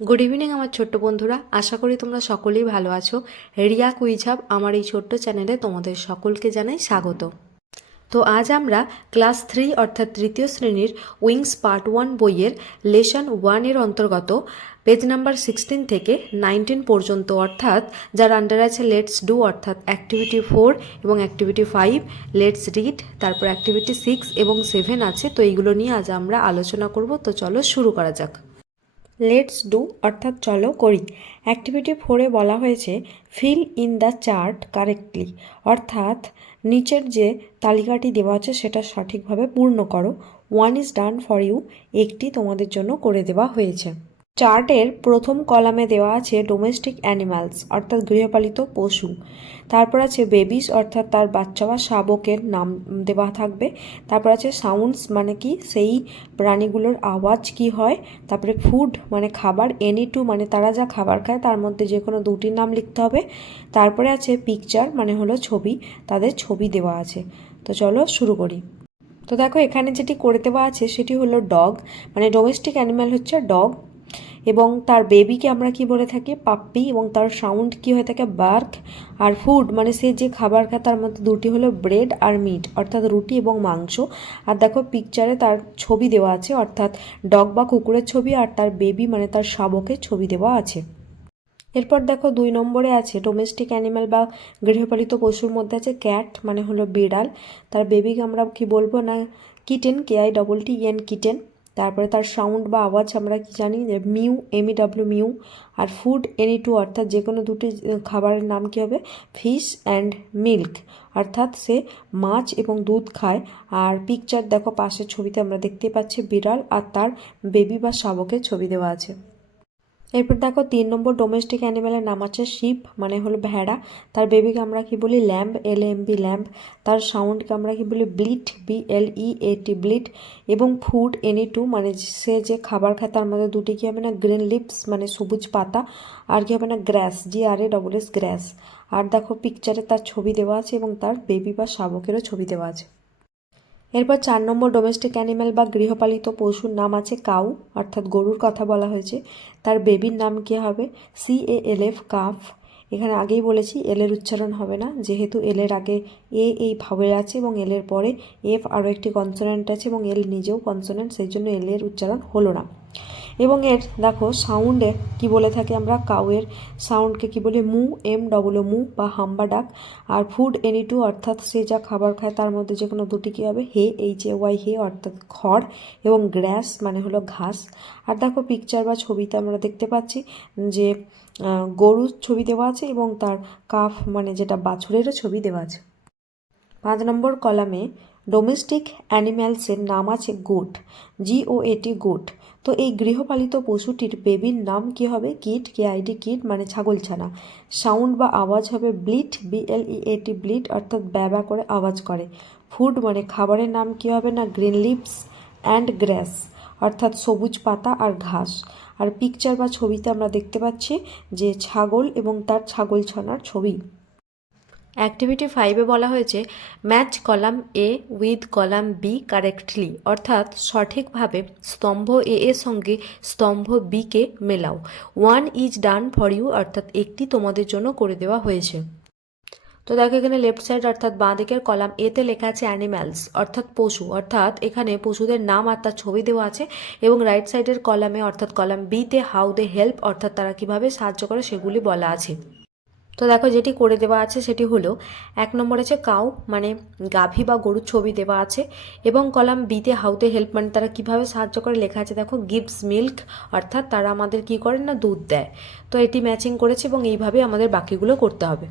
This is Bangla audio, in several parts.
গুড ইভিনিং আমার ছোট্ট বন্ধুরা। আশা করি তোমরা সকলেই ভালো আছো। রিয়া কুইঝাব আমার এই ছোট্ট চ্যানেলে তোমাদের সকলকে জানাই স্বাগত। তো আজ আমরা ক্লাস থ্রি অর্থাৎ তৃতীয় শ্রেণির উইংস পার্ট ওয়ান বইয়ের লেসন ওয়ানের অন্তর্গত পেজ নাম্বার সিক্সটিন থেকে নাইনটিন পর্যন্ত, অর্থাৎ যার আন্ডার আছে লেটস ডু অর্থাৎ অ্যাক্টিভিটি ফোর এবং অ্যাক্টিভিটি ফাইভ লেটস রিড তারপর অ্যাক্টিভিটি সিক্স এবং সেভেন আছে। তো এইগুলো নিয়ে আজ আমরা আলোচনা করব। তো চলো শুরু করা যাক। লেটস ডু অর্থাৎ চলো করি। অ্যাক্টিভিটি ফোরে বলা হয়েছে fill in the chart correctly অর্থাৎ নিচের যে তালিকাটি দেওয়া আছে, সেটা সঠিকভাবে পূর্ণ করো। One is done for you একটি তোমাদের জন্য করে দেওয়া হয়েছে। চার্টের প্রথম কলামে দেওয়া আছে ডোমেস্টিক অ্যানিমালস অর্থাৎ গৃহপালিত পশু। তারপর আছে বেবিস, অর্থাৎ তার বাচ্চা বা শাবকের নাম দেওয়া থাকবে। তারপর আছে সাউন্ডস মানে কি? সেই প্রাণীগুলোর আওয়াজ কি হয়? তারপরে ফুড মানে খাবার, এনি টু মানে তারা যা খাবার খায়, তার মধ্যে যে কোনো দুটির নাম লিখতে হবে। তারপরে আছে পিকচার মানে হলো ছবি, তাদের ছবি দেওয়া আছে। তো চলো শুরু করি। তো দেখো, এখানে যেটি করে দেওয়া আছে, সেটি হলো ডগ। মানে ডোমেস্টিক অ্যানিম্যাল হচ্ছে ডগ। এবং তার বেবিকে আমরা কি বলে থাকি? পাপ্পি এবং তার সাউন্ড কি হয়ে থাকে? বার্ক আর ফুড মানে সে যে খাবার খায় তার মধ্যে দুটি হলো ব্রেড আর মিট অর্থাৎ রুটি এবং মাংস। আর দেখো পিকচারে তার ছবি দেওয়া আছে, অর্থাৎ ডগ বা কুকুরের ছবি আর তার বেবি মানে তার শাবকের ছবি দেওয়া আছে। এরপর দেখো দুই নম্বরে আছে ডোমেস্টিক অ্যানিম্যাল বা গৃহপালিত পশুর মধ্যে আছে ক্যাট মানে হলো বিড়াল। তার বেবিকে আমরা কি বলব না? Kitten K I double T N kitten তারপরে তার সাউন্ড বা আওয়াজ আমরা কি জানি যে mew M E W mew আর ফুড এনি টু অর্থাৎ যে কোনো দুটি খাবারের নাম কী হবে? ফিশ অ্যান্ড মিল্ক অর্থাৎ সে মাছ এবং দুধ খায়। আর পিকচার দেখো পাশের ছবিতে আমরা দেখতে পাচ্ছি বিড়াল আর তার বেবি বা শাবকের ছবি দেওয়া আছে। এরপর দেখো তিন নম্বর ডোমেস্টিক অ্যানিম্যালের নাম আছে শিপ মানে হলো ভেড়া। তার বেবিকে আমরা কি বলি? Lamb L M B lamb তার সাউন্ডকে আমরা কি বলি? ব্লিট বি এল ই এ টি ব্লিট এবং ফুড এনি টু মানে সে যে খাবার খায় তার মধ্যে দুটি কি হবে না? গ্রিন লিপস মানে সবুজ পাতা। আর কি হবে না? Grass G R A double S grass আর দেখো পিকচারে তার ছবি দেওয়া আছে এবং তার বেবি বা শাবকেরও ছবি দেওয়া আছে। এরপর চার নম্বর ডোমেস্টিক অ্যানিম্যাল বা গৃহপালিত পশুর নাম আছে কাউ, অর্থাৎ গরুর কথা বলা হয়েছে। তার বেবির নাম কী হবে? C A L F calf এখানে আগেই বলেছি এলের উচ্চারণ হবে না, যেহেতু এলের আগে এ এই ভাবের আছে এবং এলের পরে এফ আরও একটি কনসোনেন্ট আছে এবং এল নিজেও কনসোনেন্ট সেই জন্য এলের উচ্চারণ হলো না। এবং এর, দেখো সাউন্ডে কি বলে থাকি আমরা? কাউয়ের সাউন্ডকে কি বলি? মু এম ডবল মু বা হাম্বা ডাক। আর ফুড এনি টু অর্থাৎ সে যা খাবার খায়, তার মধ্যে যে কোনো দুটি কী হবে? হে এইচ এ ওয়াই হে, অর্থাৎ খড় এবং গ্র্যাস মানে হলো ঘাস। আর দেখো পিকচার বা ছবিতে আমরা দেখতে পাচ্ছি যে গরুর ছবি দেওয়া আছে এবং তার কাফ মানে যেটা বাছুরেরও ছবি দেওয়া আছে। পাঁচ নম্বর কলামে ডোমেস্টিক অ্যানিম্যালসের নাম আছে গোট জি ও এটি গোট তো এই গৃহপালিত পশুটির বেবির নাম কি হবে? কিট কে আইডি কিট মানে ছাগলছানা। সাউন্ড বা আওয়াজ হবে ব্লিট বিএল ই এটি ব্লিট অর্থাৎ ব্যবা করে আওয়াজ করে। ফুড মানে খাবারের নাম কি হবে না? গ্রিন লিপস অ্যান্ড গ্র্যাস অর্থাৎ সবুজ পাতা আর ঘাস। আর পিকচার বা ছবিতে আমরা দেখতে পাচ্ছি যে ছাগল এবং তার ছাগলছানার ছবি। অ্যাক্টিভিটি ফাইভে বলা হয়েছে match column A with column B correctly অর্থাৎ সঠিকভাবে স্তম্ভ এ এর সঙ্গে স্তম্ভ বিকে মেলাও। One is done for you অর্থাৎ একটি তোমাদের জন্য করে দেওয়া হয়েছে। তো দেখো এখানে লেফট সাইড অর্থাৎ বাঁ দিকের কলাম এতে লেখা আছে অ্যানিম্যালস অর্থাৎ পশু, অর্থাৎ এখানে পশুদের নাম আর তার ছবি দেওয়া আছে এবং রাইট সাইডের কলামে অর্থাৎ কলাম বিতে হাউ দে হেল্প অর্থাৎ তারা কীভাবে সাহায্য করে সেগুলি বলা আছে। তো দেখো যেটি করে দেওয়া আছে সেটি হলো, এক নম্বর আছে কাউ মানে গাভী বা গরুর ছবি দেওয়া আছে এবং কলাম বিতে হাউতে হেল্প মানে তারা কীভাবে সাহায্য করে লেখা আছে। দেখো, গিভস মিল্ক, অর্থাৎ তারা আমাদের কি করে না, দুধ দেয়। তো এটি ম্যাচিং করেছে এবং এইভাবে আমাদের বাকিগুলো করতে হবে।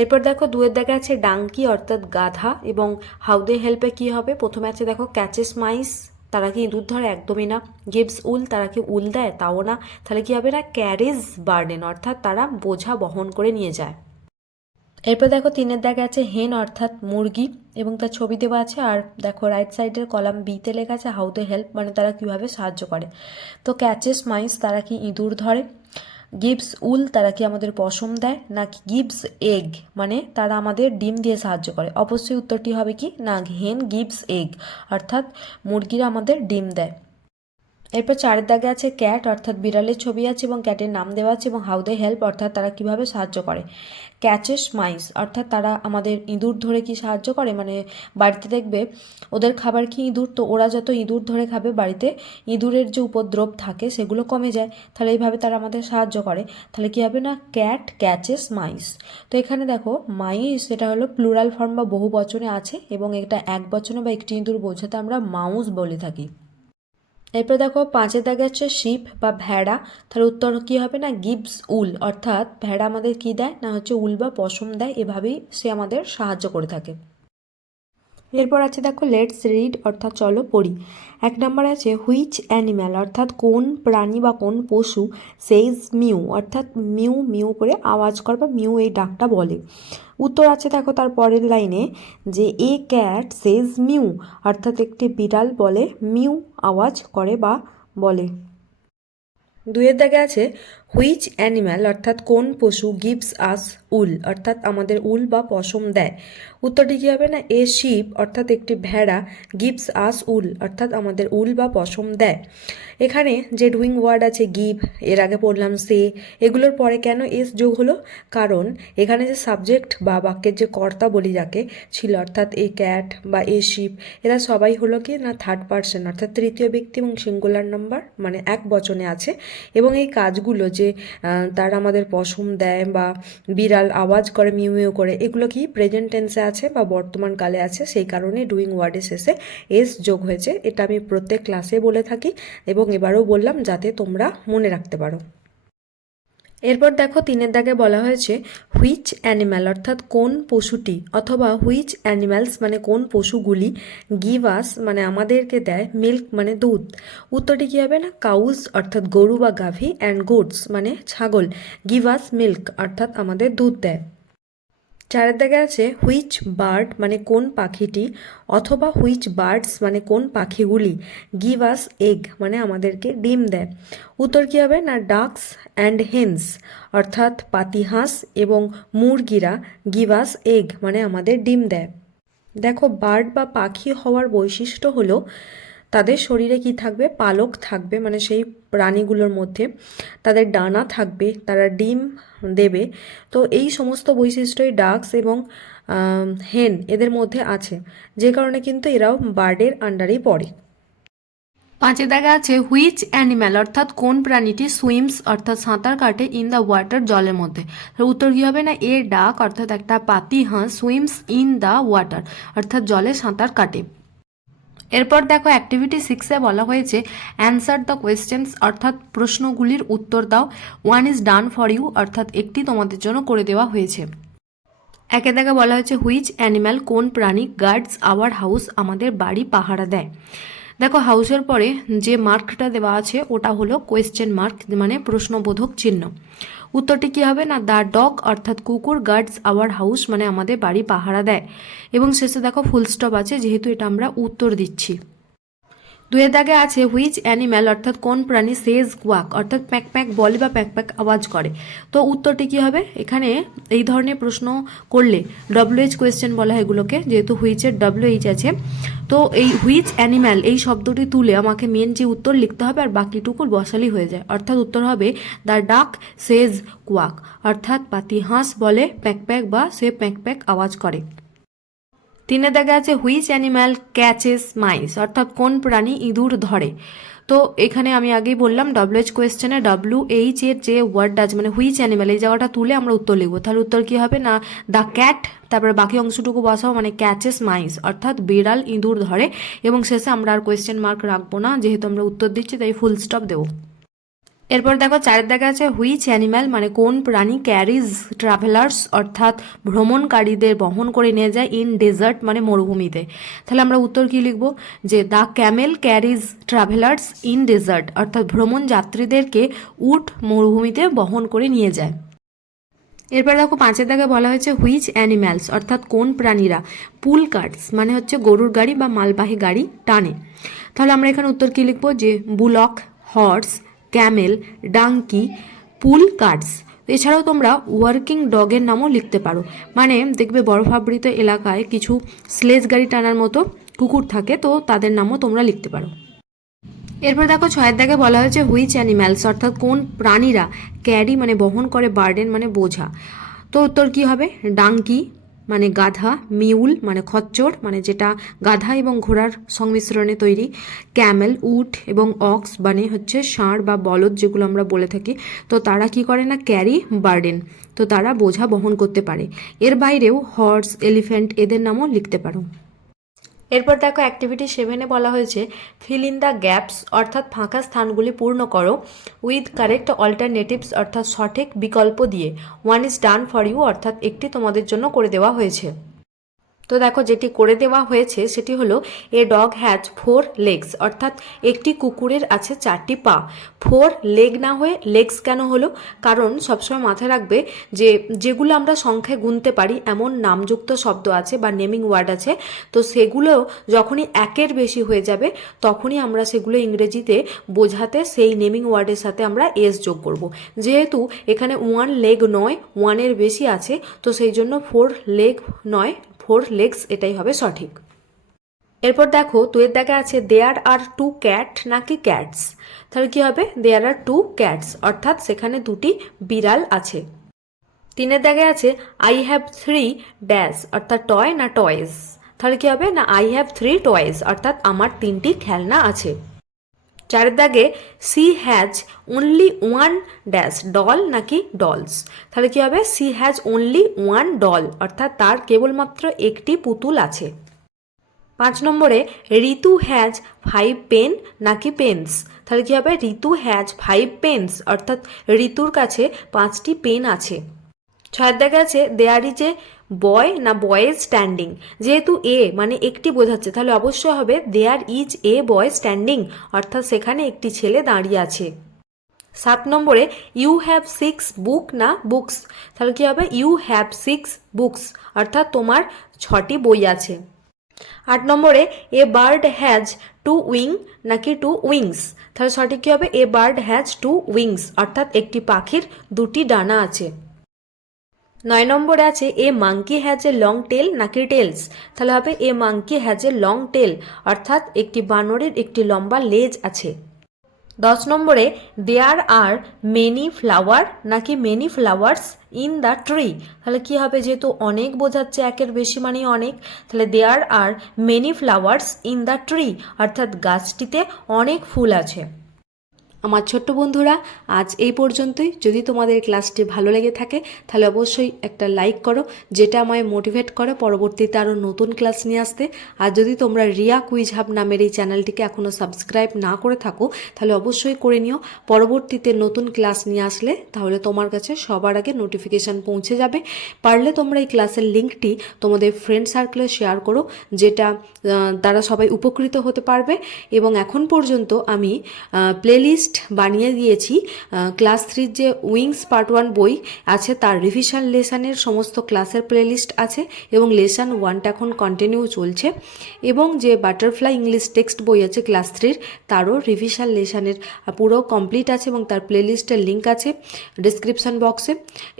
এরপর দেখো, দুয়ের দেখা আছে ডাঙ্কি, অর্থাৎ গাধা এবং হাউদে হেল্পে কি হবে? প্রথমে আছে দেখো, ক্যাচেস মাইস তারা কি ইঁদুর ধরে একদমই না। গিভস উল তারা কি উল দেয়, তাও না। তাহলে কী হবে না? ক্যারেজ বার্ডেন, অর্থাৎ তারা বোঝা বহন করে নিয়ে যায়। এরপর দেখো তিনের দেখা আছে হেন, অর্থাৎ মুরগি, এবং তার ছবি দেওয়া আছে। আর দেখো রাইট সাইডের কলাম বিতে লেখা আছে হাউ দে হেল্প মানে তারা কীভাবে সাহায্য করে। তো ক্যাচেস মাইস তারা কি ইঁদুর ধরে? গিভস উল তারা কি আমাদের পশম দেয়, নাকি গিভস এগ? মানে তারা আমাদের ডিম দিয়ে সাহায্য করে। অবশ্যই উত্তরটি হবে কি? না হেন গিবস এগ। অর্থাৎ মুরগিরা আমাদের ডিম দেয়। এরপর চারের দাগে আছে ক্যাট, অর্থাৎ বিড়ালের ছবি আছে এবং ক্যাটের নাম দেওয়া আছে এবং হাউ দে হেল্প, অর্থাৎ তারা কীভাবে সাহায্য করে। ক্যাচেস মাইস, অর্থাৎ তারা আমাদের ইঁদুর ধরে কি সাহায্য করে? মানে বাড়িতে দেখবে ওদের খাবার কি ইঁদুর? তো ওরা যত ইঁদুর ধরে খাবে বাড়িতে, ইঁদুরের যে উপদ্রব থাকে সেগুলো কমে যায়। তাহলে এইভাবে তারা আমাদের সাহায্য করে। তাহলে কী হবে না? Cat, catches, mice. তো এখানে দেখো, মাইস এটা হলো প্লুরাল ফর্ম বা বহু বচনে আছে এবং এটা এক বচনে বা একটি ইঁদুর বোঝাতে আমরা মাউস বলে থাকি। এরপর দেখো পাঁচে দাগে যাচ্ছে শিপ বা ভেড়া। তার উত্তর কি হবে না? Gives wool. অর্থাৎ ভেড়া আমাদের কি দেয়? না হচ্ছে উল বা পশম দেয়। এভাবেই সে আমাদের সাহায্য করে থাকে। এরপর আছে দেখো লেটস রিড অর্থাৎ চলো পড়ি। এক নম্বরে আছে হুইচ অ্যানিম্যাল অর্থাৎ কোন প্রাণী বা কোন পশু সেইজ মিউ অর্থাৎ মিউ মিউ করে আওয়াজ কর বা মিউ এই ডাকটা বলে। উত্তর আছে দেখো তার পরের লাইনে যে এ ক্যাট সেজ মিউ অর্থাৎ একটি বিড়াল বলে মিউ আওয়াজ করে বা বলে। দুইয়ের দাগে আছে হুইচ অ্যানিম্যাল অর্থাৎ কোন পশু গিভস আস উল? অর্থাৎ আমাদের উল বা পশম দেয়। উত্তরটি কী হবে না? এ শিপ অর্থাৎ একটি ভেড়া গিভস আস উল, অর্থাৎ আমাদের উল বা পশম দেয়। এখানে যে ডুইং ওয়ার্ড আছে গিভ এর আগে পড়লাম সে, এগুলোর পরে কেন এস যোগ হলো? কারণ এখানে যে সাবজেক্ট বা বাক্যের যে কর্তা বলি যাকে, ছিল অর্থাৎ এ ক্যাট বা এ শিপ এরা সবাই হলো কি না থার্ড পার্সন অর্থাৎ তৃতীয় ব্যক্তি এবং সিঙ্গুলার নাম্বার মানে এক বচনে আছে। এবং এই কাজগুলো যে তারা আমাদের পশম দেয় বা বিড়াল আওয়াজ করে, মিউ মিউ করে, এগুলো কি প্রেজেন্ট টেন্সে আছে বা বর্তমান কালে আছে? সেই কারণে ডুইং ওয়ার্ডের শেষে এস যোগ হয়েছে। এটা আমি প্রত্যেক ক্লাসে বলে থাকি এবং এবারেও বললাম যাতে তোমরা মনে রাখতে পারো। এরপর দেখো তিনের দাগে বলা হয়েছে হুইচ অ্যানিম্যাল অর্থাৎ কোন পশুটি, অথবা হুইচ অ্যানিম্যালস মানে কোন পশুগুলি গিভ আস মানে আমাদেরকে দেয় মিল্ক মানে দুধ। উত্তরটি কী হবে না? কাউজ অর্থাৎ গরু বা গাভী অ্যান্ড গোটস মানে ছাগল গিভ আস মিল্ক অর্থাৎ আমাদের দুধ দেয়। চারের দাগে আছে হুইচ বার্ড মানে কোন পাখিটি অথবা হুইচ বার্ডস মানে কোন পাখিগুলি গিভ আস এগ মানে আমাদেরকে ডিম দেয়। উত্তর কী হবে? না ডাকস অ্যান্ড হেন্স অর্থাৎ পাতিহাঁস এবং মুরগিরা গিভ আস এগ মানে আমাদের ডিম দেয়। দেখো বার্ড বা পাখি হওয়ার বৈশিষ্ট্য হলো তাদের শরীরে কি থাকবে? পালক থাকবে মানে সেই প্রাণীগুলোর মধ্যে। তাদের ডানা থাকবে, তারা ডিম দেবে। তো এই সমস্ত বৈশিষ্ট্যই ডাকস এবং হেন এদের মধ্যে আছে, যে কারণে কিন্তু এরাও বার্ডের আন্ডারেই পড়ে। পাঁচে দেখা আছে হুইচ অ্যানিম্যাল, অর্থাৎ কোন প্রাণীটি সুইমস, অর্থাৎ সাঁতার কাটে ইন দ্য ওয়াটার জলের মধ্যে। উত্তর কী হবে না? এ ডাক, অর্থাৎ একটা পাতি হাঁস সুইমস ইন দ্য ওয়াটার, অর্থাৎ জলে সাঁতার কাটে। এরপর দেখো অ্যাক্টিভিটি সিক্সে বলা হয়েছে অ্যান্সার দ্য কোয়েশ্চেন্স অর্থাৎ প্রশ্নগুলির উত্তর দাও। One is done for you অর্থাৎ একটি তোমাদের জন্য করে দেওয়া হয়েছে। একে দেখে বলা হয়েছে হুইচ অ্যানিম্যাল কোন প্রাণী গার্ডস আওয়ার হাউস আমাদের বাড়ি পাহারা দেয়? দেখো হাউসের পরে যে মার্কটা দেওয়া আছে, ওটা হলো কোয়েশ্চেন মার্ক মানে প্রশ্নবোধক চিহ্ন। উত্তরটি কী হবে না? দ্য ডগ অর্থাৎ কুকুর গার্ডস আওয়ার হাউস মানে আমাদের বাড়ি পাহারা দেয়। এবং শেষে দেখো ফুলস্টপ আছে, যেহেতু এটা আমরা উত্তর দিচ্ছি। দুয়ের দাগে আছে হুইচ অ্যানিম্যাল অর্থাৎ কোন প্রাণী সেজ কোয়াক অর্থাৎ প্যাক প্যাক, বলে বা প্যাক প্যাক আওয়াজ করে। তো উত্তরটি কী হবে? এখানে এই ধরনের প্রশ্ন করলে ডব্লিউএইচ কোয়েশ্চেন বলা হয় এগুলোকে, যেহেতু হুইচের ডব্লিউএইচ আছে। তো এই হুইচ অ্যানিম্যাল এই শব্দটি তুলে আমাকে মেন যে উত্তর লিখতে হবে আর বাকিটুকু বসালি হয়ে যায়। অর্থাৎ উত্তর হবে দ্য ডাক সেজ কোয়াক অর্থাৎ পাতি হাঁস বলে প্যাক প্যাক বা সে প্যাক প্যাক আওয়াজ করে। তিনে দেখা আছে হুইচ অ্যানিম্যাল ক্যাচেস মাইস অর্থাৎ কোন প্রাণী ইঁদুর ধরে। তো এখানে আমি আগেই বললাম ডব্লিউএইচ কোয়েশ্চেনে ডব্লিউ এইচ এর যে ওয়ার্ডটা আছে মানে হুইচ অ্যানিম্যাল এই জায়গাটা তুলে আমরা উত্তর লিখব। তাহলে উত্তর কী হবে? না দ্য ক্যাট তারপরে বাকি অংশটুকু বসাও মানে ক্যাচেস মাইস অর্থাৎ বিড়াল ইঁদুর ধরে। এবং শেষে আমরা আর কোয়েশ্চেন মার্ক রাখব না, যেহেতু আমরা উত্তর দিচ্ছি, তাই ফুল স্টপ দেবো। এরপর দেখো চারের দেখা আছে হুইচ অ্যানিম্যাল মানে কোন প্রাণী ক্যারিজ ট্রাভেলার্স অর্থাৎ ভ্রমণকারীদের বহন করে নিয়ে যায় ইন ডেজার্ট মানে মরুভূমিতে। তাহলে আমরা উত্তর কি লিখব? যে the camel carries travellers in desert অর্থাৎ ভ্রমণ যাত্রীদেরকে উট মরুভূমিতে বহন করে নিয়ে যায়। এরপর দেখো পাঁচের দাগে বলা হয়েছে হুইচ অ্যানিম্যালস অর্থাৎ কোন প্রাণীরা পুল কার্টস মানে হচ্ছে গরুর গাড়ি বা মালবাহী গাড়ি টানে। তাহলে আমরা এখানে উত্তর কি লিখব? যে bullock horse camel, donkey, pull carts এছাড়াও তোমরা ওয়ার্কিং ডগের নামও লিখতে পারো। মানে দেখবে বরফাবৃত এলাকায় কিছু স্লেজ গাড়ি টানার মতো কুকুর থাকে, তো তাদের নামও তোমরা লিখতে পারো। এরপর দেখো ছয়ের দাগে বলা হয়েছে হুইচ অ্যানিম্যালস অর্থাৎ কোন প্রাণীরা ক্যারি মানে বহন করে বার্ডেন মানে বোঝা। তো উত্তর কি হবে? ডাঙ্কি মানে গাধা, মিউল মানে খচ্চর মানে যেটা গাধা এবং ঘোড়ার সংমিশ্রণে তৈরি। ক্যামেল, উট এবং অক্স মানে হচ্ছে ষাঁড় বা বলদ যেগুলো আমরা বলে থাকি। তো তারা কি করে না, ক্যারি বার্ডেন। তো তারা বোঝা বহন করতে পারে। এর বাইরেও হর্স, এলিফ্যান্ট এদের নামও লিখতে পারো। এরপর দেখো অ্যাক্টিভিটি সেভেনে বলা হয়েছে ফিল ইন দ্য গ্যাপস অর্থাৎ ফাঁকা স্থানগুলি পূর্ণ করো উইথ কারেক্ট অল্টারনেটিভস অর্থাৎ সঠিক বিকল্প দিয়ে। One is done for you অর্থাৎ একটি তোমাদের জন্য করে দেওয়া হয়েছে। তো দেখো যেটি করে দেওয়া হয়েছে সেটি হলো a dog has four legs, অর্থাৎ একটি কুকুরের আছে চারটি পা। ফোর লেগ না হয়ে লেগস কেন হলো? কারণ সবসময় মাথায় রাখবে যে যেগুলো আমরা সংখ্যায় গুনতে পারি, এমন নামযুক্ত শব্দ আছে বা নেমিং ওয়ার্ড আছে, তো সেগুলো যখনই একের বেশি হয়ে যাবে, তখনই আমরা সেগুলো ইংরেজিতে বোঝাতে সেই নেমিং ওয়ার্ডের সাথে আমরা এস যোগ করব। যেহেতু এখানে ওয়ান লেগ নয় ওয়ানের বেশি আছে, তো সেই জন্য ফোর লেগ নয় ফোর লেগস এটাই হবে সঠিক। এরপর দেখো তুয়ের দেখা আছে দেয়ার আর টু ক্যাট নাকি ক্যাটস। তাহলে কি হবে? দেয়ার আর টু ক্যাটস, অর্থাৎ সেখানে দুটি বিড়াল আছে। তিনের দাগে আছে আই হ্যাভ থ্রি ড্যাশ অর্থাৎ টয় না টয়েস তাহলে কি হবে? না আই হ্যাভ থ্রি টয়েস অর্থাৎ আমার তিনটি খেলনা আছে। চারের দাগে she has only one dash doll নাকি ডলস তাহলে কি হবে? She has only one doll অর্থাৎ তার কেবলমাত্র একটি পুতুল আছে। পাঁচ নম্বরে, ঋতু হ্যাজ ফাইভ পেন নাকি পেন্স তাহলে কি হবে? ঋতু হ্যাজ ফাইভ পেন্স অর্থাৎ ঋতুর কাছে পাঁচটি পেন আছে। ছয়ের দেখা আছে দেয়ার এ বয় না বয়েজ স্ট্যান্ডিং যেহেতু এ মানে একটি বোঝাচ্ছে, তাহলে অবশ্যই হবে there is a boy standing অর্থাৎ সেখানে একটি ছেলে দাঁড়িয়ে আছে। সাত নম্বরে ইউ হ্যাভ সিক্স বুক না বুকস তাহলে কি হবে? ইউ হ্যাভ সিক্স বুকস অর্থাৎ তোমার ছটি বই আছে। আট নম্বরে a bird has two wing নাকি টু উইংস তাহলে সঠিক কী হবে? A bird has two wings অর্থাৎ একটি পাখির দুটি ডানা আছে। নয় নম্বরে আছে, a monkey has a long tail নাকি টেলস? তাহলে হবে, a monkey has a long tail, অর্থাৎ একটি বানরের একটি লম্বা লেজ আছে। দশ নম্বরে, দেয়ার আর মেনি ফ্লাওয়ার নাকি many flowers in the tree? তাহলে কি হবে, যেহেতু অনেক বোঝাচ্ছে, একের বেশি মানে অনেক, তাহলে there are many flowers in the tree, অর্থাৎ গাছটিতে অনেক ফুল আছে। আমার ছোট্ট বন্ধুরা, আজ এই পর্যন্তই। যদি তোমাদের ক্লাসটি ভালো লেগে থাকে, তাহলে অবশ্যই একটা লাইক করো, যেটা আমায় মোটিভেট করে পরবর্তীতে আরও নতুন ক্লাস নিয়ে আসতে। আর যদি তোমরা রিয়া কুইজ হাব নামের এই চ্যানেলটিকে এখনও সাবস্ক্রাইব না করে থাকো, তাহলে অবশ্যই করে নিও। পরবর্তীতে নতুন ক্লাস নিয়ে আসলে, তাহলে তোমার কাছে সবার আগে নোটিফিকেশান পৌঁছে যাবে। পারলে তোমরা এই ক্লাসের লিঙ্কটি তোমাদের ফ্রেন্ড সার্কেলে শেয়ার করো, যেটা তারা সবাই উপকৃত হতে পারবে। এবং এখন পর্যন্ত আমি প্লেলিস্ট বানিয়ে দিয়েছি। ক্লাস থ্রির যে উইংস পার্ট ওয়ান বই আছে, তার রিভিশন লেসনের সমস্ত ক্লাসের প্লেলিস্ট আছে এবং লেসান ওয়ানটা এখন কন্টিনিউ চলছে। এবং যে বাটারফ্লাই ইংলিশ টেক্সট বই আছে ক্লাস থ্রির তারও রিভিশন লেসনের পুরো কমপ্লিট আছে এবং তার প্লেলিস্টের লিঙ্ক আছে ডিসক্রিপশন বক্সে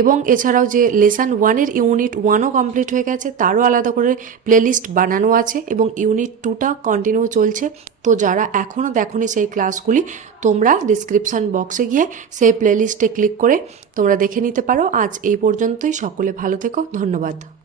এবং এছাড়াও যে লেসান ওয়ানের ইউনিট ওয়ানও কমপ্লিট হয়ে গেছে, তারও আলাদা করে প্লেলিস্ট বানানো আছে এবং ইউনিট টুটা কন্টিনিউ চলছে। তো যারা এখনও দেখোনি সেই ক্লাসগুলি, তোমরা ডিসক্রিপশান বক্সে গিয়ে সেই প্লেলিস্টে ক্লিক করে তোমরা দেখে নিতে পারো। আজ এই পর্যন্তই। সকলে ভালো থেকো। ধন্যবাদ।